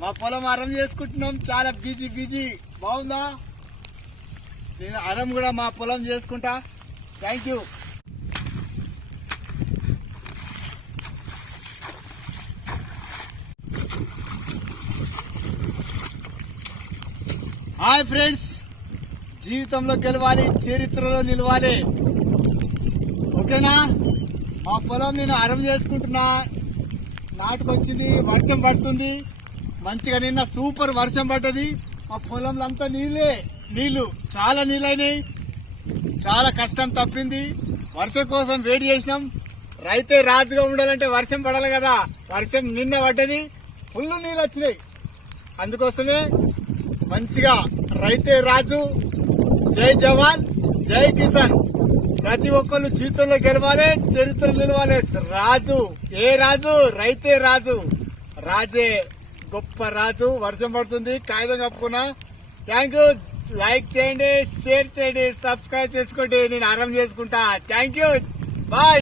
మా పొలం అరం చేసుకుంటున్నాం చాలా బిజీ బిజీ బాగుందా? నేను అరం కూడా మా పొలం చేసుకుంటా. థ్యాంక్ యూ హాయ్ ఫ్రెండ్స్ జీవితంలో గెలవాలి చరిత్రలో నిలవాలి. ఓకేనా? మా పొలం నేను అరం చేసుకుంటున్నా. నాటుకొచ్చింది వర్షం పడుతుంది. మంచిగా నిన్న సూపర్ వర్షం పడ్డది. మా పొలంలో అంతా నీళ్ళే. నీళ్ళు చాలా నీళ్ళైనాయి. చాలా కష్టం తప్పింది. వర్షం కోసం వేడి చేసినాం. రైతే రాజుగా ఉండాలంటే వర్షం పడాలి కదా. వర్షం నిన్న పడ్డది. ఫుల్ నీళ్ళు వచ్చినాయి. అందుకోసమే మంచిగా రైతే రాజు. జై జవాన్ జై కిసాన్. ప్రతి ఒక్కళ్ళు జీవితంలో గెలవాలి చరిత్ర నిలవాలి. రాజు. ఏ రాజు? రైతే రాజు. రాజే గొప్ప రాజు వర్షం పడుతుంది కాగితం కప్పుకున్నా. థ్యాంక్ యూ లైక్ చేయండి షేర్ చేయండి సబ్స్క్రైబ్ చేసుకోండి. నేను ఆరాం చేసుకుంటా. Thank you bye